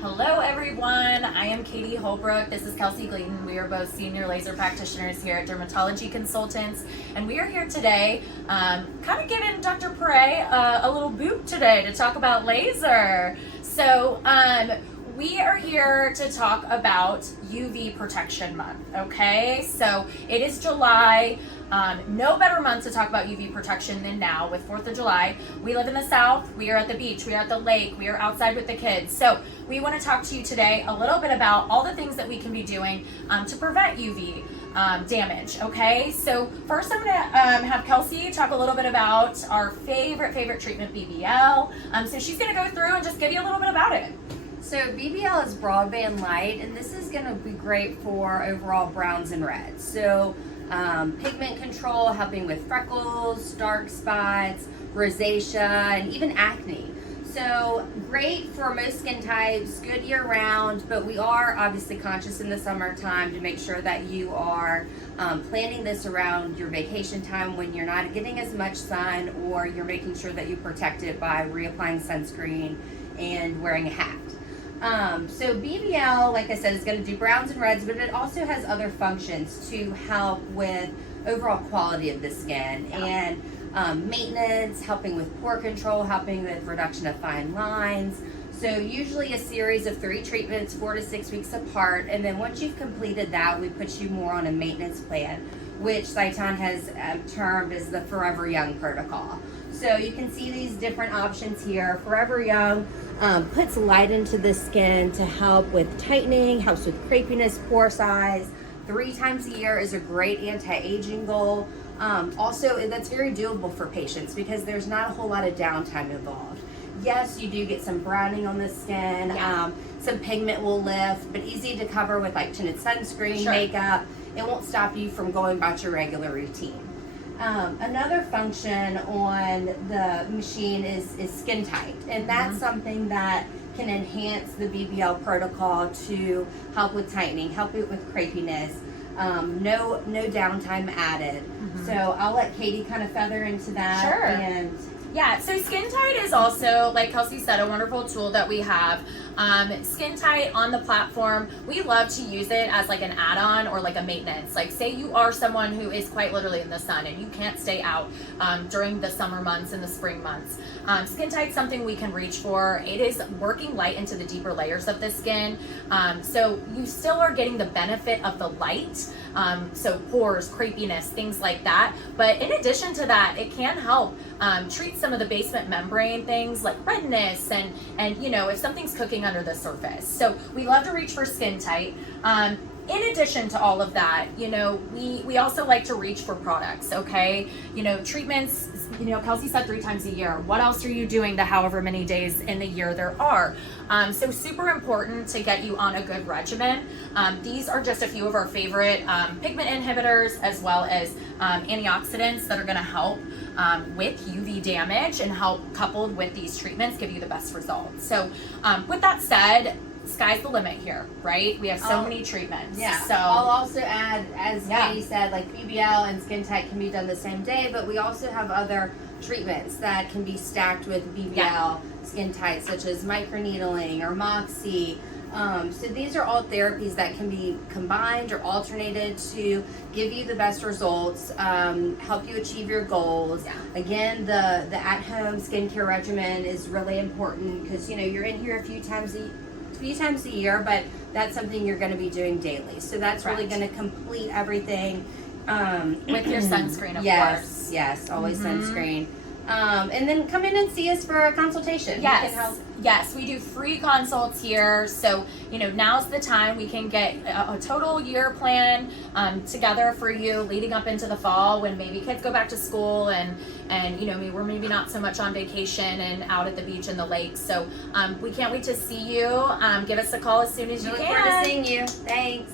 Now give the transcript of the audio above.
Hello everyone, I am Katie Holbrook. This is Kelsey Gleaton. We are both senior laser practitioners here at Dermatology Consultants, and we are here today kind of giving Dr. Pere a little boot today to talk about laser. So we are here to talk about UV protection month, okay? So it is July. No better month to talk about UV protection than now with 4th of July. We live in the South, we are at the beach, we are at the lake, we are outside with the kids. So we want to talk to you today a little bit about all the things that we can be doing to prevent UV damage, okay? So first I'm gonna have Kelsey talk a little bit about our favorite treatment, BBL. So she's gonna go through and just give you a little bit about it. So BBL is broadband light, and this is going to be great for overall browns and reds. So pigment control, helping with freckles, dark spots, rosacea, and even acne. So great for most skin types, good year round, but we are obviously conscious in the summertime to make sure that you are planning this around your vacation time when you're not getting as much sun, or you're making sure that you protect it by reapplying sunscreen and wearing a hat. So BBL, like I said, is going to do browns and reds, but it also has other functions to help with overall quality of the skin and maintenance, helping with pore control, helping with reduction of fine lines. So usually a series of 3 treatments, 4 to 6 weeks apart, and then once you've completed that, we put you more on a maintenance plan, which Sciton has termed as the Forever Young protocol. So you can see these different options here. Forever Young puts light into the skin to help with tightening, helps with crepiness, pore size. 3 times a year is a great anti-aging goal. Also, that's very doable for patients because there's not a whole lot of downtime involved. Yes, you do get some browning on the skin, some pigment will lift, but easy to cover with like tinted sunscreen, makeup. It won't stop you from going about your regular routine. Another function on the machine is SkinTyte, and that's something that can enhance the BBL protocol to help with tightening, help it with crepiness, no downtime added. So I'll let Katie kind of feather into that. Sure. And yeah, so SkinTyte is also, like Kelsey said, a wonderful tool that we have. SkinTyte on the platform, we love to use it as like an add-on or like a maintenance. Like say you are someone who is quite literally in the sun and you can't stay out during the summer months and the spring months. SkinTyte's something we can reach for. It is working light into the deeper layers of the skin. So you still are getting the benefit of the light. So pores, crepiness, things like that. But in addition to that, it can help treat some of the basement membrane things like redness and you know, if something's cooking under the surface. So we love to reach for SkinTyte. In addition to all of that, you know, we also like to reach for products, okay? You know, treatments, you know, Kelsey said 3 times a year. What else are you doing the however many days in the year there are? So super important to get you on a good regimen. These are just a few of our favorite pigment inhibitors, as well as antioxidants that are gonna help with UV damage and help, coupled with these treatments, give you the best results. So with that said, sky's the limit here, right? We have so many treatments. Yeah. So I'll also add, as Katie said, like BBL and SkinTyte can be done the same day, but we also have other treatments that can be stacked with BBL, SkinTyte, such as microneedling or Moxi. So these are all therapies that can be combined or alternated to give you the best results, help you achieve your goals. Again, the at-home skincare regimen is really important because, you know, you're in here a few times a year, but that's something you're going to be doing daily. So that's really going to complete everything. with your sunscreen, of course. Yes, always sunscreen. And then come in and see us for a consultation. Yes, we do free consults here. So, you know, now's the time we can get a total year plan together for you leading up into the fall when maybe kids go back to school and you know, we're maybe not so much on vacation and out at the beach and the lake. So we can't wait to see you. Give us a call as soon as you can. Look forward to seeing you. Thanks.